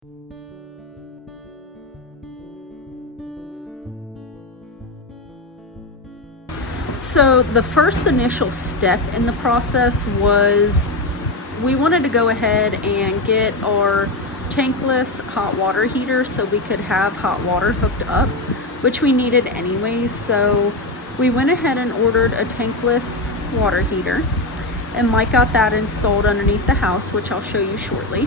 So the first initial step in the process was we wanted to go ahead and get our tankless hot water heater so we could have hot water hooked up, which we needed anyways. So we went ahead and ordered a tankless water heater, and Mike got that installed underneath the house, which I'll show you shortly.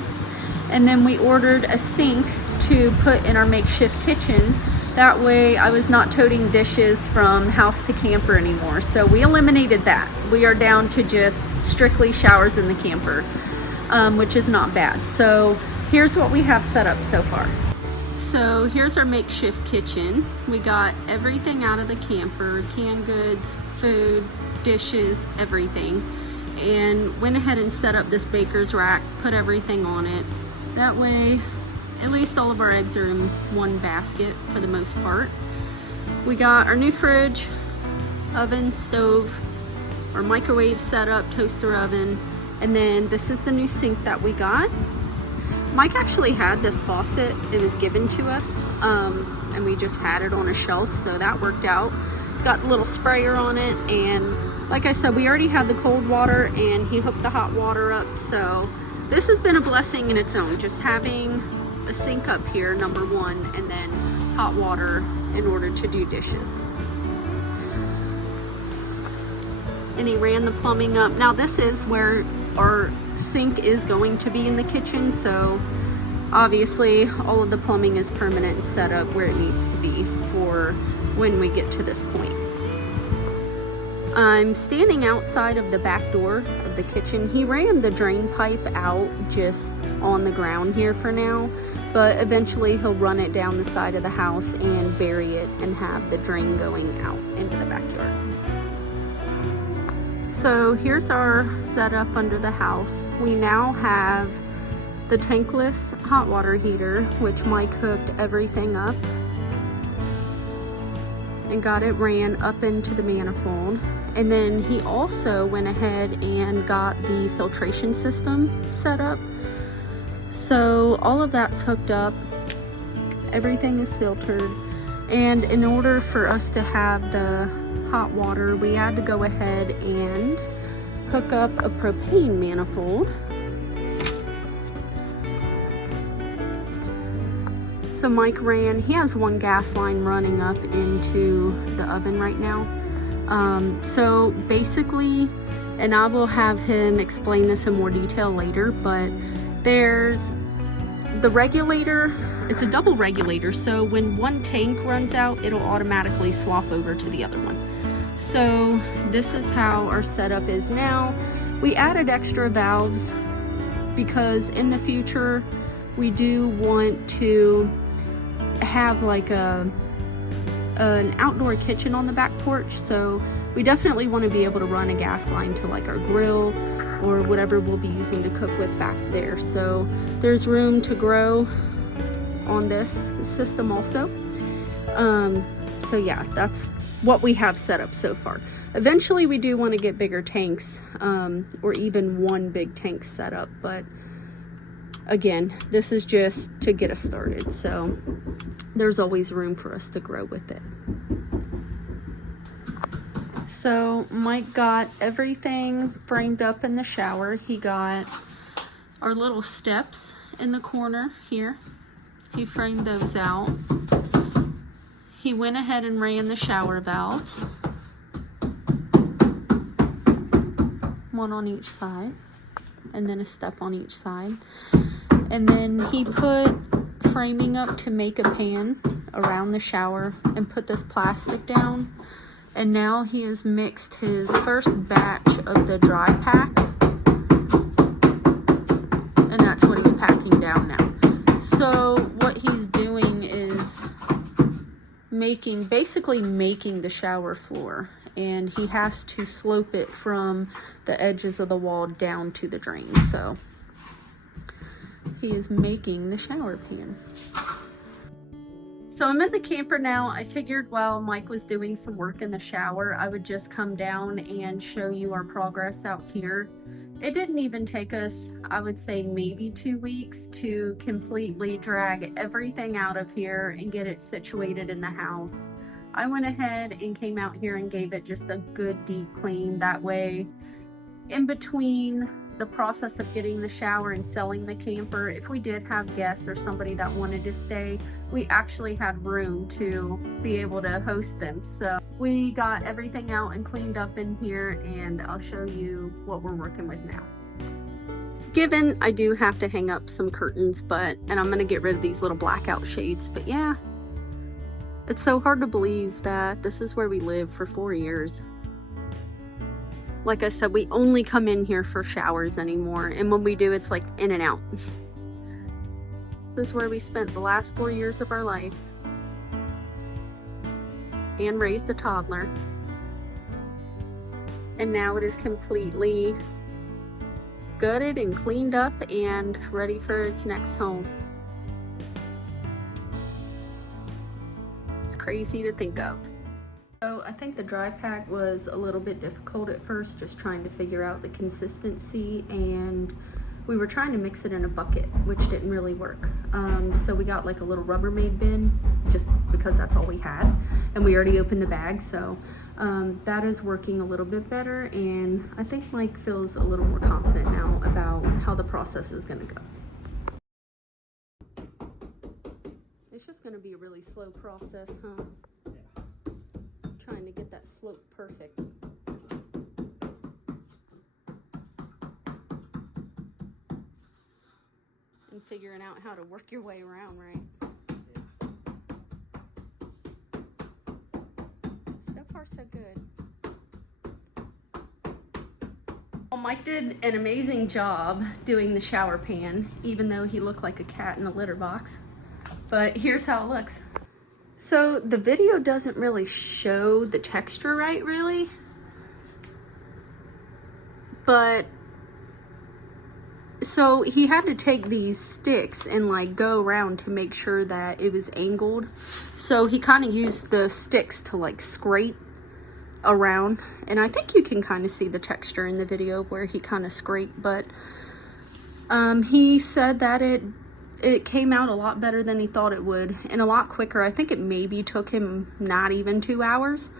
And then we ordered a sink to put in our makeshift kitchen. That way I was not toting dishes from house to camper anymore. So we eliminated that. We are down to just strictly showers in the camper, which is not bad. So here's what we have set up so far. So here's our makeshift kitchen. We got everything out of the camper, canned goods, food, dishes, everything. And went ahead and set up this baker's rack, put everything on it. That way, at least all of our eggs are in one basket for the most part. We got our new fridge, oven, stove, our microwave setup, toaster oven, and then this is the new sink that we got. Mike actually had this faucet. It was given to us, and we just had it on a shelf, so that worked out. It's got a little sprayer on it, and like I said, we already had the cold water, and he hooked the hot water up, so this has been a blessing in its own, just having a sink up here, number one, and then hot water in order to do dishes. And he ran the plumbing up. Now this is where our sink is going to be in the kitchen, so obviously all of the plumbing is permanent and set up where it needs to be for when we get to this point. I'm standing outside of the back door of the kitchen. He ran the drain pipe out just on the ground here for now, but eventually he'll run it down the side of the house and bury it and have the drain going out into the backyard. So here's our setup under the house. We now have the tankless hot water heater, which Mike hooked everything up and got it ran up into the manifold. And then he also went ahead and got the filtration system set up. So all of that's hooked up, everything is filtered. And in order for us to have the hot water, we had to go ahead and hook up a propane manifold. So Mike he has one gas line running up into the oven right now. So basically, and I will have him explain this in more detail later, but there's the regulator. It's a double regulator, so when one tank runs out, it'll automatically swap over to the other one. So this is how our setup is now. We added extra valves because in the future we do want to have like an outdoor kitchen on the back porch, so we definitely want to be able to run a gas line to like our grill or whatever we'll be using to cook with back there. So there's room to grow on this system also. So yeah, that's what we have set up so far. Eventually we do want to get bigger tanks, or even one big tank set up, but again, this is just to get us started, so there's always room for us to grow with it. So Mike got everything framed up in the shower. He got our little steps in the corner here. He framed those out. He went ahead and ran the shower valves, one on each side, and then a step on each side. And then he put framing up to make a pan around the shower and put this plastic down. And now he has mixed his first batch of the dry pack, and that's what he's packing down now. So what he's doing is basically making the shower floor, and he has to slope it from the edges of the wall down to the drain. So he is making the shower pan. So I'm in the camper now. I figured while Mike was doing some work in the shower, I would just come down and show you our progress out here It didn't even take us, I would say, maybe 2 weeks to completely drag everything out of here and get it situated in the house. I went ahead and came out here and gave it just a good deep clean. That way, in between the process of getting the shower and selling the camper, if we did have guests or somebody that wanted to stay, we actually had room to be able to host them. So we got everything out and cleaned up in here, and I'll show you what we're working with now. Given I do have to hang up some curtains, and I'm gonna get rid of these little blackout shades, but yeah, it's so hard to believe that this is where we lived for 4 years. Like I said, we only come in here for showers anymore, and when we do, it's like in and out. This is where we spent the last 4 years of our life and raised a toddler. And now it is completely gutted and cleaned up and ready for its next home. It's crazy to think of. So I think the dry pack was a little bit difficult at first, just trying to figure out the consistency, and we were trying to mix it in a bucket, which didn't really work. So we got like a little Rubbermaid bin, just because that's all we had, and we already opened the bag, so that is working a little bit better, and I think Mike feels a little more confident now about how the process is gonna go. It's just gonna be a really slow process, huh? Trying to get that slope perfect. And figuring out how to work your way around, right? So far, so good. Well, Mike did an amazing job doing the shower pan, even though he looked like a cat in a litter box. But here's how it looks. So the video doesn't really show the texture right, really, but so he had to take these sticks and like go around to make sure that it was angled. So he kind of used the sticks to like scrape around, and I think you can kind of see the texture in the video of where he kind of scraped, but he said that it came out a lot better than he thought it would, and a lot quicker. I think it maybe took him not even 2 hours,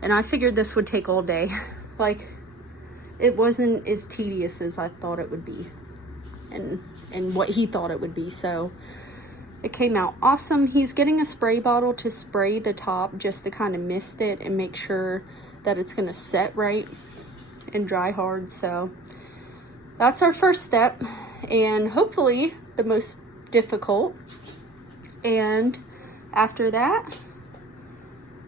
and I figured this would take all day. Like, it wasn't as tedious as I thought it would be, and what he thought it would be, so it came out awesome. He's getting a spray bottle to spray the top just to kind of mist it and make sure that it's gonna set right and dry hard. So that's our first step, and hopefully the most difficult, and after that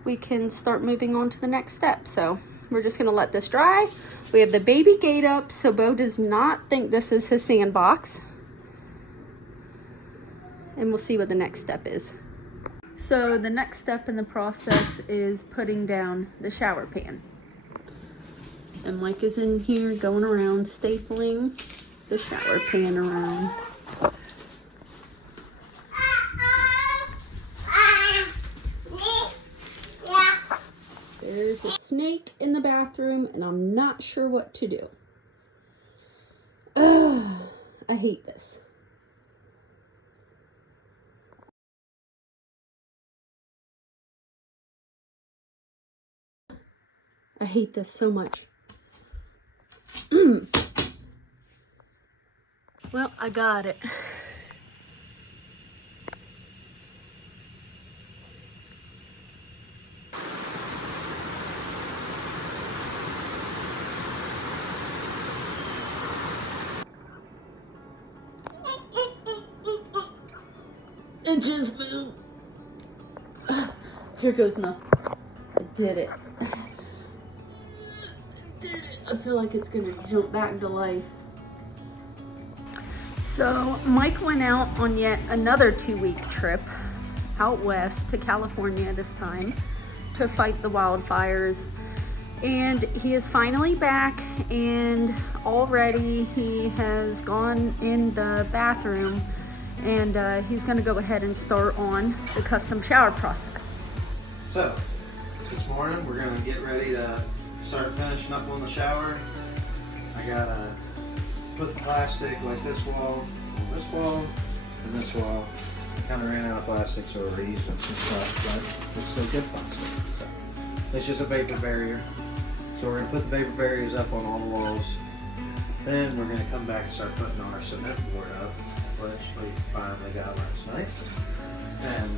we can start moving on to the next step. So we're just gonna let this dry. We have the baby gate up so Bo does not think this is his sandbox, and we'll see what the next step is. So the next step in the process is putting down the shower pan, and Mike is in here going around stapling the shower pan around. There's a snake in the bathroom, and I'm not sure what to do. I hate this. I hate this so much. Well, I got it. It just moved. Here goes nothing. I did it. I feel like it's gonna jump back to life. So Mike went out on yet another 2-week trip out west to California this time to fight the wildfires, and he is finally back, and already he has gone in the bathroom, and he's gonna go ahead and start on the custom shower process. So this morning we're gonna get ready to start finishing up on the shower. I got a put the plastic like this wall, and this wall. Kind of ran out of plastic, so we're using some stuff, but it's still good plastic. So it's just a vapor barrier. So we're gonna put the vapor barriers up on all the walls. Then we're gonna come back and start putting our cement board up, which we finally got last night. And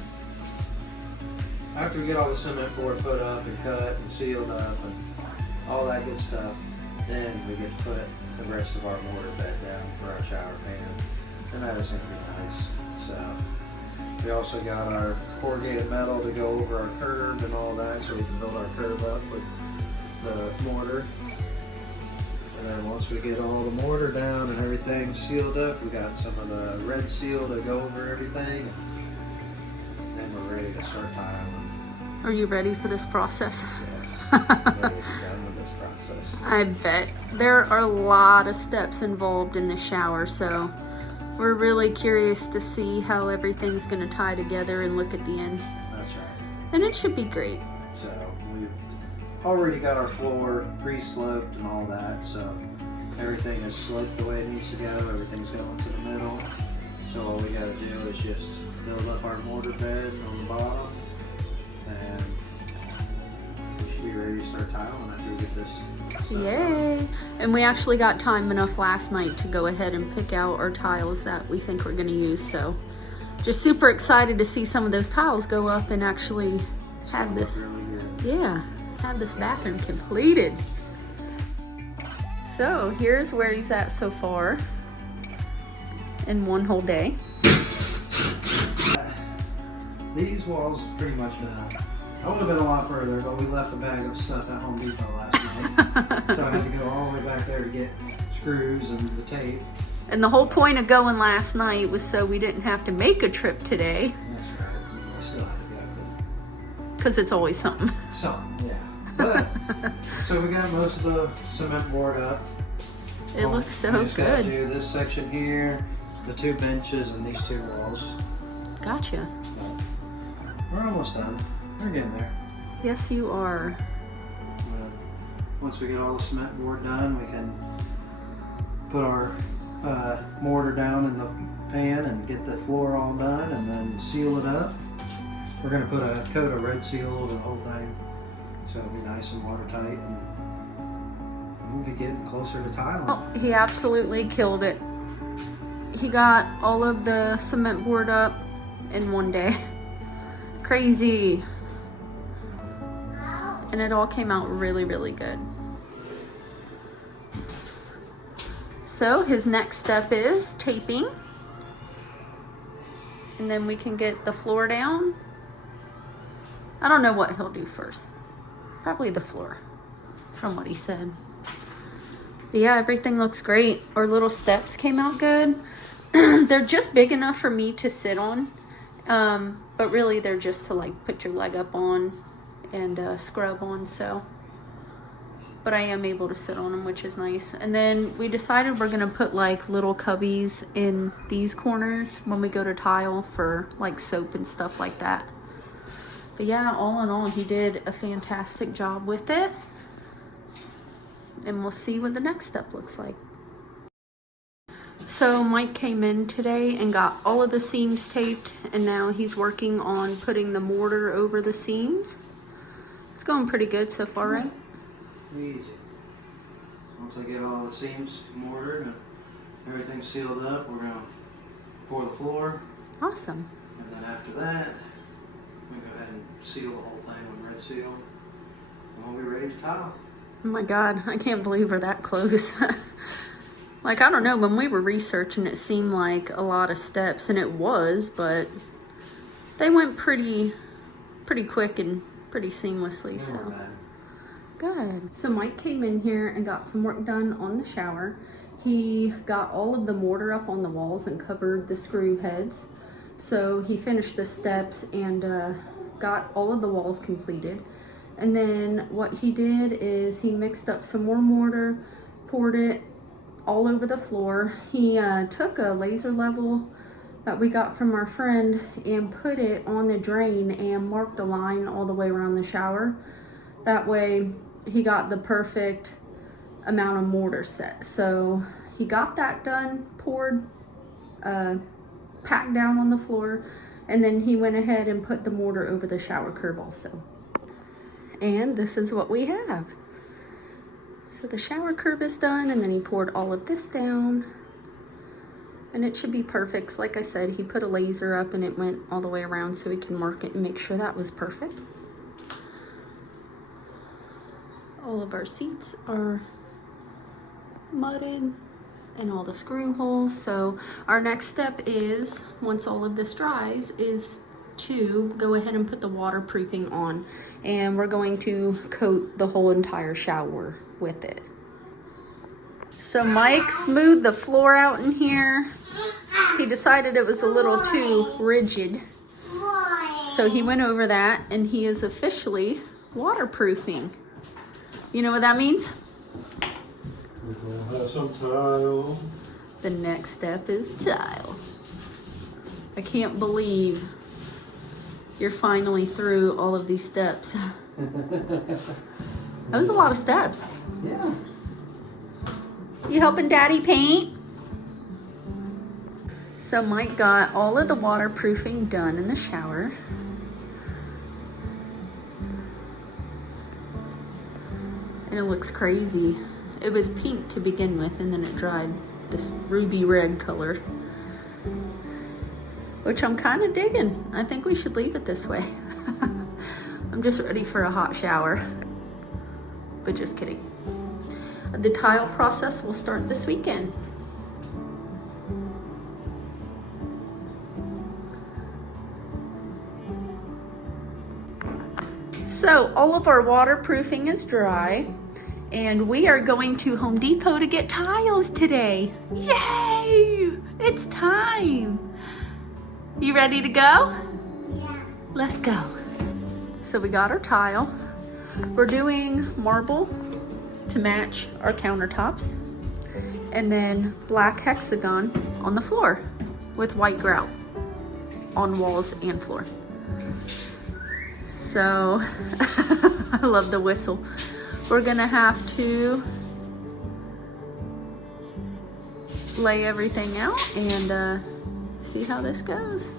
after we get all the cement board put up and cut and sealed up and all that good stuff, then we get to put the rest of our mortar bed down for our shower pan, and that is gonna be nice. So we also got our corrugated metal to go over our curb and all that, so we can build our curb up with the mortar. And then once we get all the mortar down and everything sealed up, we got some of the red seal to go over everything. And then we're ready to start tiling. Are you ready for this process? Yes, ready to be done with this process. I bet. There are a lot of steps involved in the shower, so we're really curious to see how everything's going to tie together and look at the end. That's right. And it should be great. So we've already got our floor pre-sloped and all that, so everything is sloped the way it needs to go. Everything's going to the middle. So all we got to do is just build up our mortar bed on the bottom, and we should be ready to start tiling after we get this stuff Yay! done. And we actually got time enough last night to go ahead and pick out our tiles that we think we're going to use. So just super excited to see some of those tiles go up and actually have this, Really good. yeah, have this bathroom completed. So here's where he's at so far in one whole day. These walls pretty much done. I would have been a lot further, but we left a bag of stuff at Home Depot last night. So I had to go all the way back there to get screws and the tape. And the whole point of going last night was so we didn't have to make a trip today, That's right. I still had to go, because it's always something. but something, yeah. But, so we got most of the cement board up. It looks so We just gotta good. do this section here, the two benches, and these two walls. Gotcha. So we're almost done. We're getting there. Yes, you are. Once we get all the cement board done, we can put our mortar down in the pan and get the floor all done, and then seal it up. We're gonna put a coat of red seal over the whole thing, so it'll be nice and watertight, and we'll be getting closer to tiling. Oh, he absolutely killed it. He got all of the cement board up in one day. Crazy. And it all came out really, really good. So his next step is taping. And then we can get the floor down. I don't know what he'll do first. Probably the floor, from what he said. But yeah, everything looks great. Our little steps came out good. They're just big enough for me to sit on. But really they're just to like put your leg up on and scrub on, so. But I am able to sit on them, which is nice. And then we decided we're gonna put like little cubbies in these corners when we go to tile for like soap and stuff like that. But yeah, all in all, he did a fantastic job with it. And we'll see what the next step looks like. So Mike came in today and got all of the seams taped, and now he's working on putting the mortar over the seams. It's going pretty good so far, right? Easy. Once I get all the seams mortared and everything sealed up, we're gonna pour the floor, Awesome. and then after that, we go ahead and seal the whole thing with red seal, and we'll be ready to tile. Oh my God, I can't believe we're that close. Like, I don't know, when we were researching, it seemed like a lot of steps, and it was, but they went pretty quick and pretty seamlessly, so. Not bad. Good. So Mike came in here and got some work done on the shower. He got all of the mortar up on the walls and covered the screw heads. So he finished the steps and got all of the walls completed. And then what he did is he mixed up some more mortar, poured it all over the floor. He took a laser level that we got from our friend and put it on the drain and marked a line all the way around the shower. That way he got the perfect amount of mortar set. So he got that done, poured, packed down on the floor, and then he went ahead and put the mortar over the shower curb also. And this is what we have. So the shower curb is done, and then he poured all of this down, and it should be perfect. Like I said, he put a laser up and it went all the way around so he can mark it and make sure that was perfect. All of our seats are mudded and all the screw holes. So our next step is, once all of this dries, is to go ahead and put the waterproofing on, and we're going to coat the whole entire shower with it. So Mike smoothed the floor out in here. He decided it was a little too rigid, so he went over that, and he is officially waterproofing. You know what that means? We're gonna have some tile. The next step is tile. I can't believe you're finally through all of these steps. That was a lot of steps. Yeah. You helping Daddy paint? So Mike got all of the waterproofing done in the shower. And it looks crazy. It was pink to begin with, and then it dried this ruby red color, which I'm kind of digging. I think we should leave it this way. I'm just ready for a hot shower, but just kidding. The tile process will start this weekend. So all of our waterproofing is dry, and we are going to Home Depot to get tiles today. Yay! It's time. You ready to go? Yeah. Let's go. So we got our tile. We're doing marble to match our countertops, and then black hexagon on the floor with white grout on walls and floor. So I love the whistle. We're gonna have to lay everything out and see how this goes.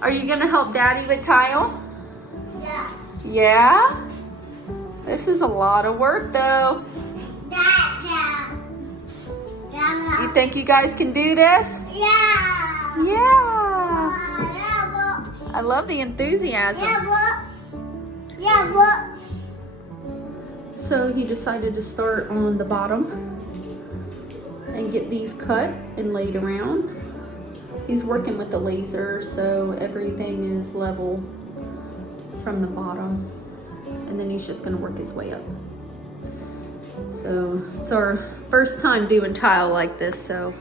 Are you gonna help Daddy with tile? Yeah. Yeah? This is a lot of work though. You think you guys can do this? Yeah. Yeah. I love the enthusiasm. Yeah. So he decided to start on the bottom and get these cut and laid around. He's working with the laser, so everything is level from the bottom, and then he's just gonna work his way up. So it's our first time doing tile like this, so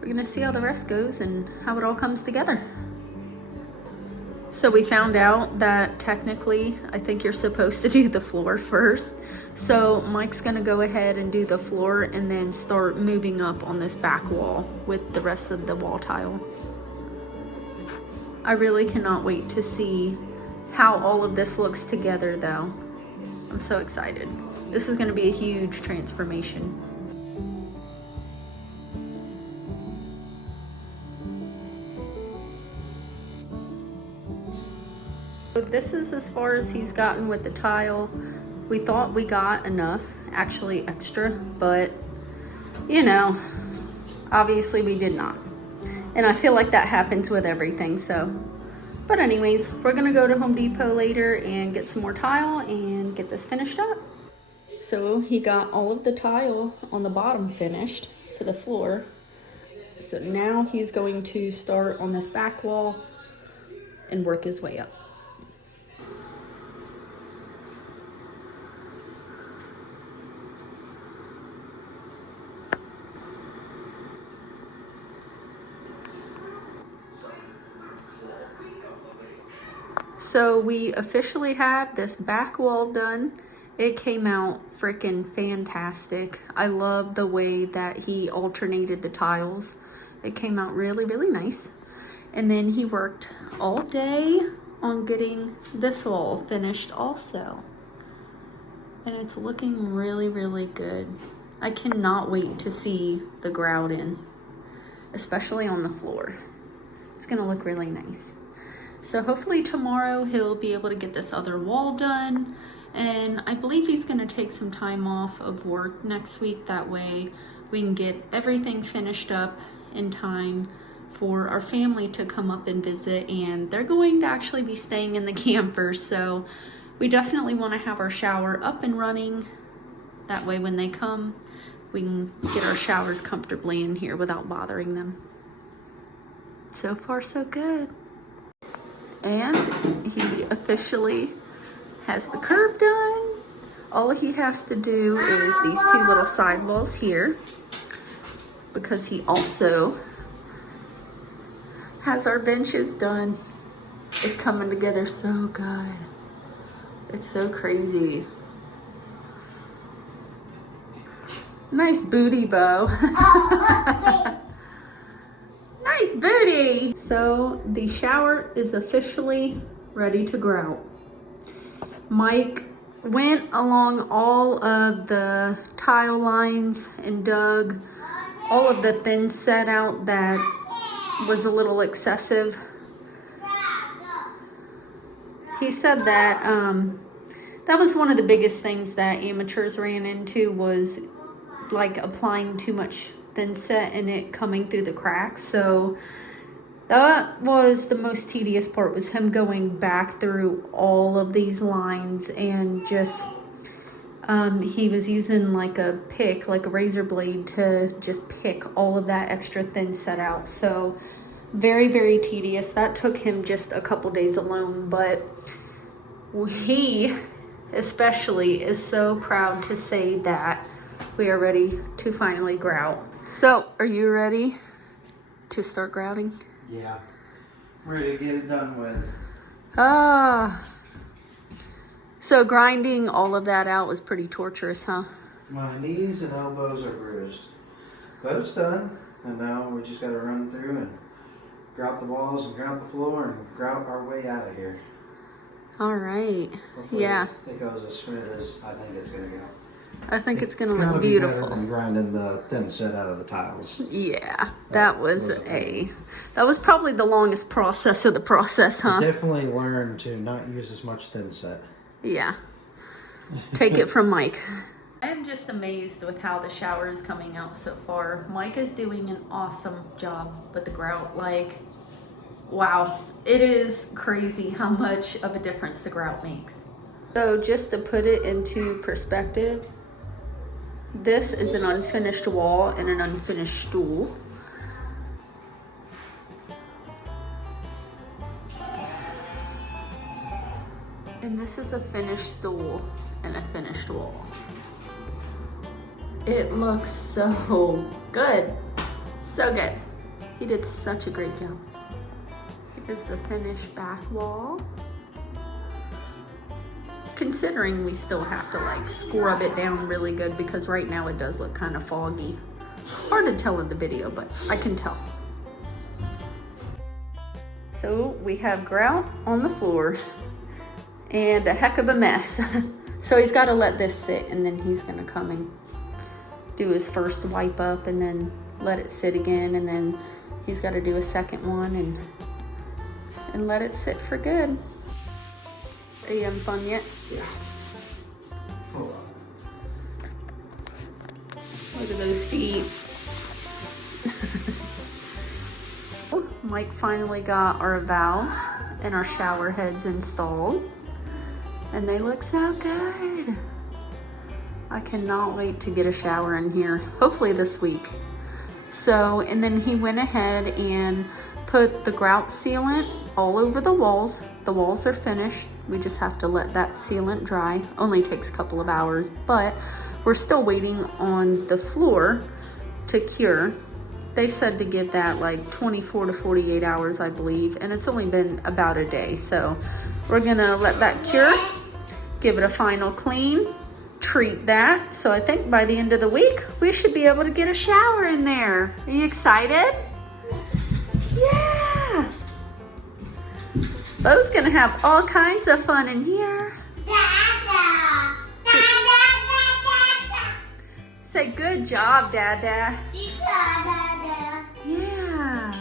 we're gonna see how the rest goes and how it all comes together. So we found out that technically, I think you're supposed to do the floor first. So Mike's gonna go ahead and do the floor and then start moving up on this back wall with the rest of the wall tile. I really cannot wait to see how all of this looks together though. I'm so excited. This is gonna be a huge transformation. So this is as far as he's gotten with the tile. We thought we got enough, actually extra, but you know, obviously we did not. And I feel like that happens with everything, so. But anyways, we're gonna go to Home Depot later and get some more tile and get this finished up. So he got all of the tile on the bottom finished for the floor. So now he's going to start on this back wall and work his way up. So we officially have this back wall done. It came out freaking fantastic. I love the way that he alternated the tiles. It came out really, really nice. And then he worked all day on getting this wall finished also. And it's looking really, really good. I cannot wait to see the grout in, especially on the floor. It's gonna look really nice. So hopefully tomorrow he'll be able to get this other wall done. And I believe he's gonna take some time off of work next week. That way we can get everything finished up in time for our family to come up and visit. And they're going to actually be staying in the camper. So we definitely wanna have our shower up and running. That way when they come, we can get our showers comfortably in here without bothering them. So far, so good. And he officially has the curb done. All he has to do is these two little sidewalls here, because he also has our benches done. It's coming together so good. It's so crazy. Nice booty, Bo. Nice booty. So the shower is officially ready to grout. Mike went along all of the tile lines and dug all of the thin set out that was a little excessive. He said that that was one of the biggest things that amateurs ran into, was like applying too much thin set and it coming through the cracks. So that was the most tedious part, was him going back through all of these lines and just he was using like a pick, like a razor blade, to just pick all of that extra thin set out. So very, very tedious. That took him just a couple days alone, but he especially is so proud to say that we are ready to finally grout. So, are you ready to start grouting? Yeah. Ready to get it done with. So grinding all of that out was pretty torturous, huh? My knees and elbows are bruised. But it's done. And now we just gotta run through and grout the walls and grout the floor and grout our way out of here. All right. Hopefully Yeah. it goes as smooth as I think it's gonna go. I think it's gonna gotta look be better beautiful. than grinding the thin set out of the tiles. Yeah, that was probably the longest process of the process, huh? Definitely learn to not use as much thin set. Yeah. Take it from Mike. I'm just amazed with how the shower is coming out so far. Mike is doing an awesome job with the grout. Like, wow. It is crazy how much of a difference the grout makes. So just to put it into perspective, this is an unfinished wall and an unfinished stool. And this is a finished stool and a finished wall. It looks so good. So good. He did such a great job. Here's the finished back wall. Considering we still have to like scrub it down really good, because right now it does look kind of foggy. Hard to tell in the video, but I can tell. So we have grout on the floor and a heck of a mess. So he's got to let this sit, and then he's gonna come and do his first wipe up and then let it sit again, and then he's got to do a second one and let it sit for good. Are you having fun yet? Yeah. Hold on. Look at those feet. Mike finally got our valves and our shower heads installed, and they look so good. I cannot wait to get a shower in here, hopefully this week. So, and then he went ahead and put the grout sealant all over the walls. The walls are finished. We just have to let that sealant dry. Only takes a couple of hours, but we're still waiting on the floor to cure. They said to give that like 24 to 48 hours, I believe, and it's only been about a day. So we're gonna let that cure, give it a final clean, treat that. So I think by the end of the week, we should be able to get a shower in there. Are you excited? Yeah. Bo's gonna have all kinds of fun in here. Say good job, Dada. Dada. Yeah.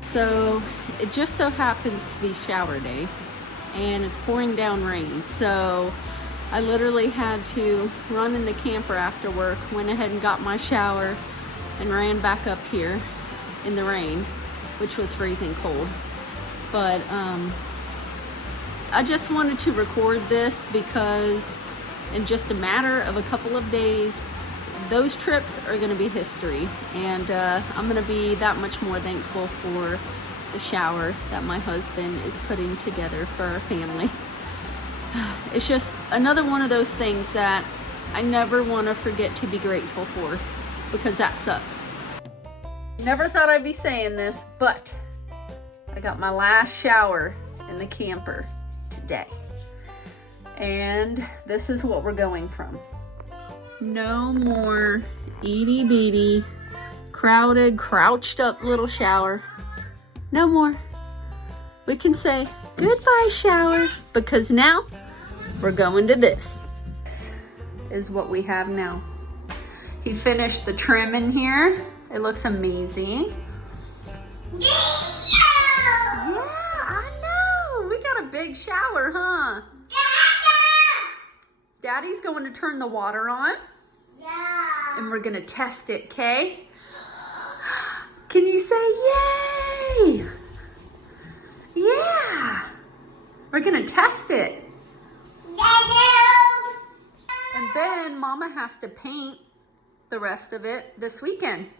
So it just so happens to be shower day and it's pouring down rain. So I literally had to run in the camper after work, went ahead and got my shower and ran back up here in the rain, which was freezing cold. But I just wanted to record this because in just a matter of a couple of days, those trips are going to be history, and I'm going to be that much more thankful for the shower that my husband is putting together for our family. It's just another one of those things that I never want to forget to be grateful for, because that sucked. Never thought I'd be saying this, but I got my last shower in the camper today. And this is what we're going from. No more itty bitty, crowded, crouched up little shower. No more. We can say goodbye shower, because now we're going to this. This is what we have now. He finished the trim in here. It looks amazing. Yeah, I know. We got a big shower, huh? Daddy's going to turn the water on. Yeah. And we're gonna test it, okay? Can you say yay? Yeah. We're gonna test it. And then Mama has to paint the rest of it this weekend.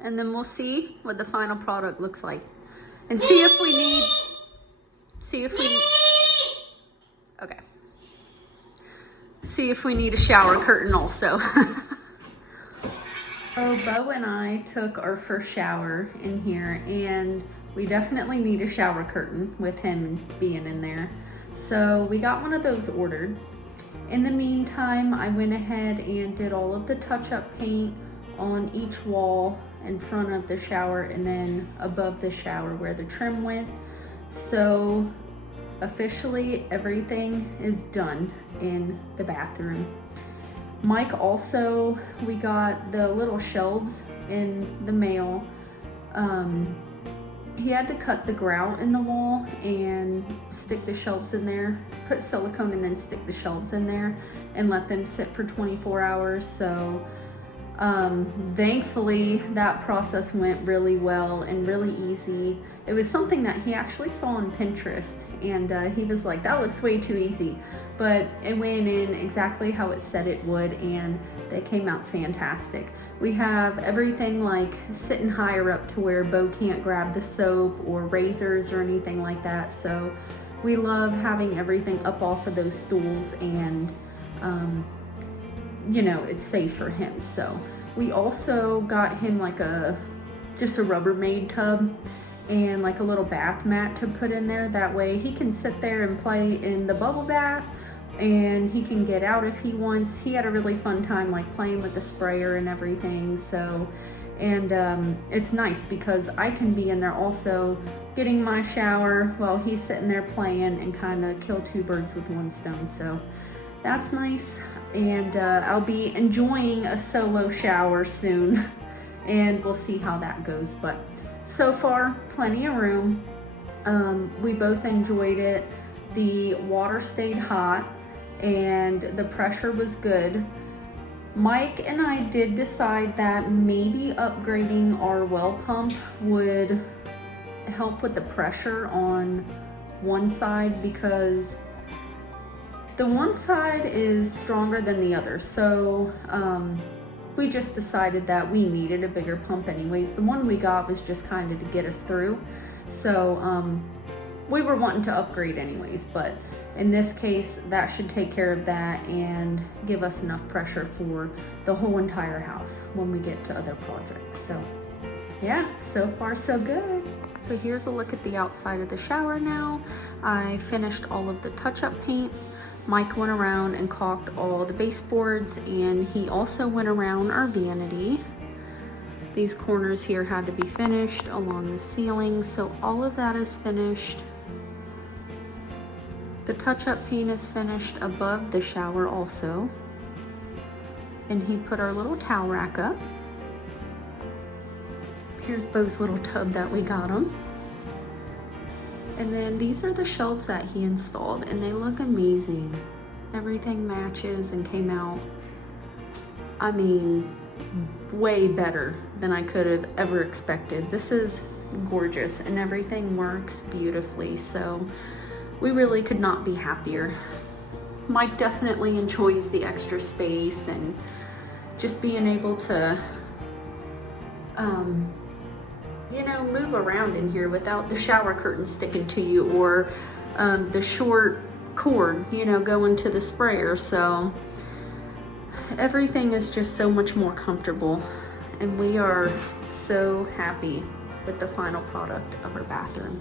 And then we'll see what the final product looks like. And see if we need, okay. See if we need a shower curtain also. So Bo and I took our first shower in here, and we definitely need a shower curtain with him being in there. So we got one of those ordered. In the meantime, I went ahead and did all of the touch-up paint on each wall in front of the shower and then above the shower where the trim went. So officially everything is done in the bathroom. Mike also, we got the little shelves in the mail. He had to cut the grout in the wall and stick the shelves in there, put silicone and then stick the shelves in there and let them sit for 24 hours. So thankfully that process went really well and really easy. It was something that he actually saw on Pinterest, and he was like, that looks way too easy. But it went in exactly how it said it would, and they came out fantastic. We have everything like sitting higher up to where Bo can't grab the soap or razors or anything like that. So we love having everything up off of those stools, and you know, it's safe for him. So we also got him like just a Rubbermaid tub and like a little bath mat to put in there. That way he can sit there and play in the bubble bath, and he can get out if he wants. He had a really fun time like playing with the sprayer and everything. So, and it's nice because I can be in there also getting my shower while he's sitting there playing, and kind of kill two birds with one stone. So that's nice. And I'll be enjoying a solo shower soon, and we'll see how that goes. But so far, plenty of room. We both enjoyed it. The water stayed hot and the pressure was good. Mike and I did decide that maybe upgrading our well pump would help with the pressure on one side, because the one side is stronger than the other. So we just decided that we needed a bigger pump anyways. The one we got was just kind of to get us through. So we were wanting to upgrade anyways, but in this case, that should take care of that and give us enough pressure for the whole entire house when we get to other projects. So yeah, so far so good. So here's a look at the outside of the shower now. I finished all of the touch-up paint. Mike went around and caulked all the baseboards, and he also went around our vanity. These corners here had to be finished along the ceiling, so all of that is finished. The touch-up pane is finished above the shower also. And he put our little towel rack up. Here's Bo's little tub that we got him. And then these are the shelves that he installed, and they look amazing. Everything matches and came out, I mean, way better than I could have ever expected. This is gorgeous and everything works beautifully, so we really could not be happier. Mike definitely enjoys the extra space and just being able to you know, move around in here without the shower curtain sticking to you or the short cord, you know, going to the sprayer. So everything is just so much more comfortable, and we are so happy with the final product of our bathroom.